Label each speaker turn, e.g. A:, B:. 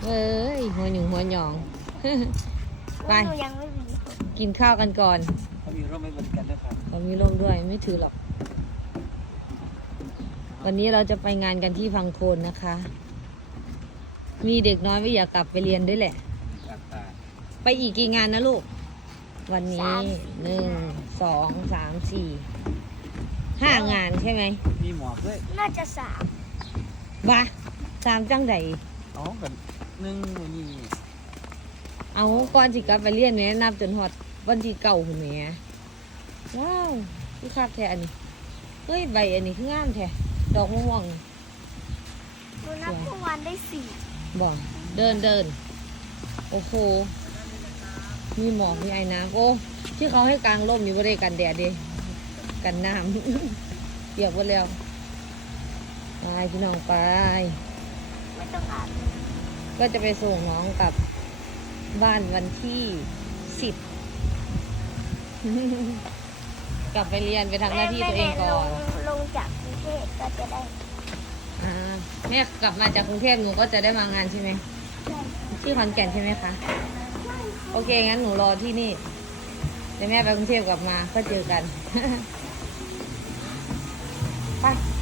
A: เอ้ยหัวหนึ่งหัวหยอง ไป
B: หนูยังไม่มี
A: กินข้าวกันก่อน
C: เขามีร่มไม่เหมือนกันนะครับ
A: เขามีร่มด้วยไม่ถือหรอก วันนี้เราจะไปงานกันที่พังโคนนะคะ มีเด็กน้อยไม่อยากกลับไปเรียนด้วยแหละ
C: อัตตา
A: ไปอีกกี่งานนะลูก วันนี้1 2 3 4 5 งานใช่ไหม
C: มีหมอกด้วย
B: น่าจะ3
A: บ้า3จังใด
C: อ๋อกัน1วันนี้
A: เอาก่อนสิกลับไปเรียนเนี่ยนับจนฮอดวันที่9หุ่นแหมว้าวคือคักแท้อันนี้เฮ้ยใบอันนี้คืองามแท้ดอกม่วง
B: หนูนับเมื่อวานได้4
A: บ่เดินโอ้โหมีหมอกมีไอ้น้ำโอ้ที่เขาให้กลางร่มนี่บ่ได้กันแดดเดิกันน้ำ เปียกหมดแล้วไปพี่น้องไป
B: ไม่ต้องอาบ
A: ก็จะไปส่งน้องกลับบ้านวันที่10 กลับไปเรียนไปทำหน้าที่ตัวเองก่อน
B: ลงจากกรุงเทพก็จะได้
A: แม่กลับมาจากกรุงเทพหนูก็จะได้มางานใช่ไหมที่ขอนแก่นใช่ไหมคะโอเคงั้นหนูรอที่นี่เดี๋ยวแม่ไปกรุงเทพกลับมาก็เจอกัน ไป